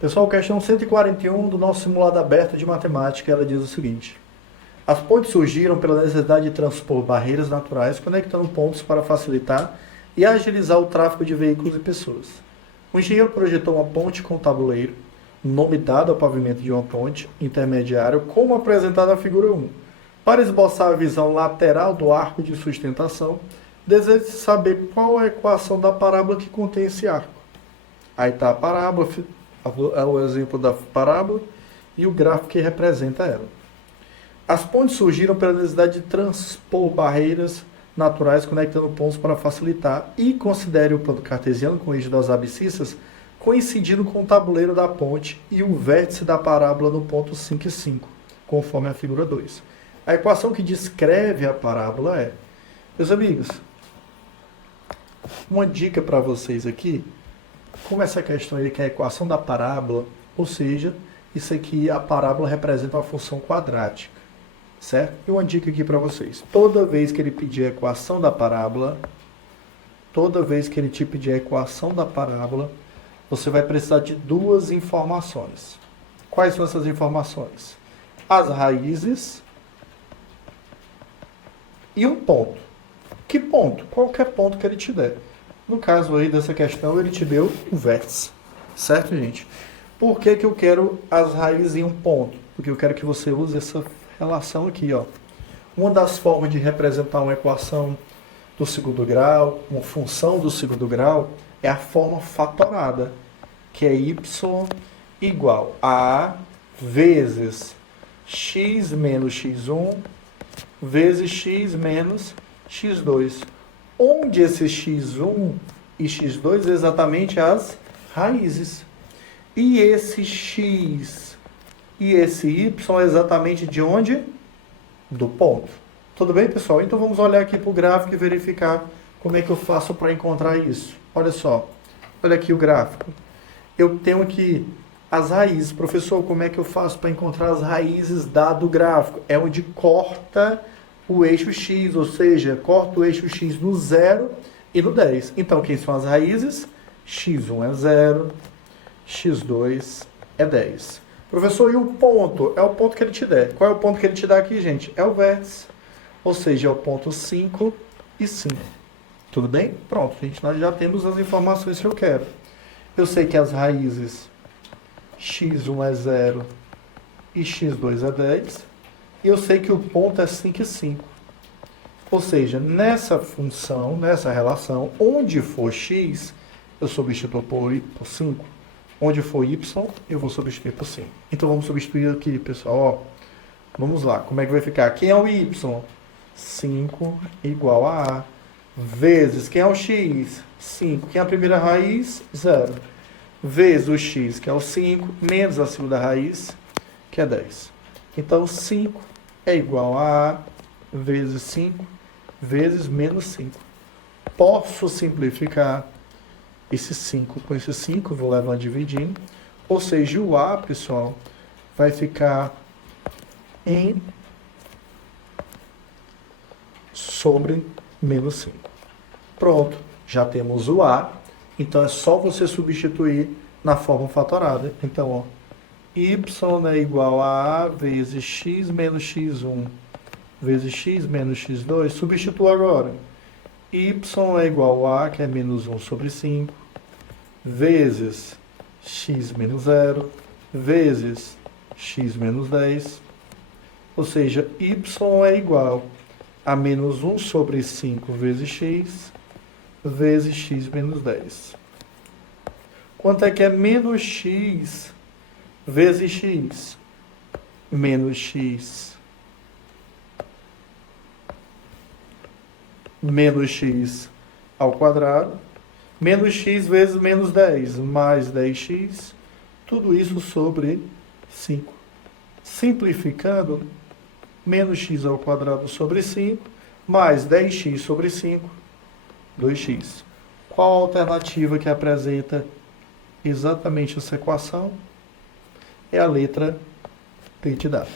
Pessoal, questão 141 do nosso simulado aberto de matemática, ela diz o seguinte: as pontes surgiram pela necessidade de transpor barreiras naturais, conectando pontos para facilitar e agilizar o tráfego de veículos e pessoas. O engenheiro projetou uma ponte com tabuleiro, nome dado ao pavimento de uma ponte intermediário, como apresentado na figura 1. Para esboçar a visão lateral do arco de sustentação, deseja-se saber qual é a equação da parábola que contém esse arco. Aí está a parábola, é o exemplo da parábola e o gráfico que representa ela. As pontes surgiram pela necessidade de transpor barreiras naturais conectando pontos para facilitar e considere o plano cartesiano com o eixo das abscissas coincidindo com o tabuleiro da ponte e o vértice da parábola no ponto 5 e 5, conforme a figura 2. A equação que descreve a parábola é... Meus amigos, uma dica para vocês aqui, como essa questão aí que é a equação da parábola, ou seja, isso aqui, a parábola representa uma função quadrática, certo? E uma dica aqui para vocês, toda vez que ele pedir a equação da parábola, você vai precisar de duas informações. Quais são essas informações? As raízes e um ponto. Que ponto? Qualquer ponto que ele te der. No caso aí dessa questão, ele te deu um vértice. Certo, gente? Por que que eu quero as raízes em um ponto? Porque eu quero que você use essa relação aqui, ó. Uma das formas de representar uma equação do segundo grau, uma função do segundo grau, é a forma fatorada, que é y igual a vezes x menos x1 vezes x menos x2. Onde esse x1 e x2 é exatamente as raízes. E esse x e esse y é exatamente de onde? Do ponto. Tudo bem, pessoal? Então vamos olhar aqui para o gráfico e verificar como é que eu faço para encontrar isso. Olha só, olha aqui o gráfico. Eu tenho aqui as raízes. Professor, como é que eu faço para encontrar as raízes dado o gráfico? É onde corta o eixo x, ou seja, corta o eixo x no 0 e no 10. Então, quem são as raízes? x1 é 0, x2 é 10. Professor, e o ponto? É o ponto que ele te der. Qual é o ponto que ele te dá aqui, gente? É o vértice, ou seja, é o ponto 5 e 5. Tudo bem? Pronto, gente, nós já temos as informações que eu quero. Eu sei que as raízes x1 é 0 e x2 é 10. Eu sei que o ponto é 5 e 5. Ou seja, nessa função, nessa relação, onde for x, eu substituo por 5. Onde for y, eu vou substituir por 5. Então vamos substituir aqui, pessoal. Ó, vamos lá, como é que vai ficar? Quem é o y? 5 igual a A. Vezes, quem é o x? 5. Quem é a primeira raiz? 0. Vezes o x, que é o 5, menos a segunda raiz, que é 10. Então, 5 é igual a A vezes 5 vezes menos 5. Posso simplificar esse 5 com esse 5, vou levar dividindo. Ou seja, o A, pessoal, vai ficar em sobre menos 5. Pronto, já temos o A. Então, é só você substituir na forma fatorada. Então, ó, y é igual a vezes x menos x1 vezes x menos x2. Substitua agora. Y é igual a, que é menos 1 sobre 5, vezes x menos 0, vezes x menos 10. Ou seja, y é igual a menos 1 sobre 5 vezes x, vezes x menos 10. Quanto é que é menos x vezes x? Menos x menos x ao quadrado, menos x vezes menos 10, mais 10x, tudo isso sobre 5. Simplificando, menos x ao quadrado sobre 5, mais 10x sobre 5, 2x. Qual a alternativa que apresenta exatamente essa equação? É a letra D de dado.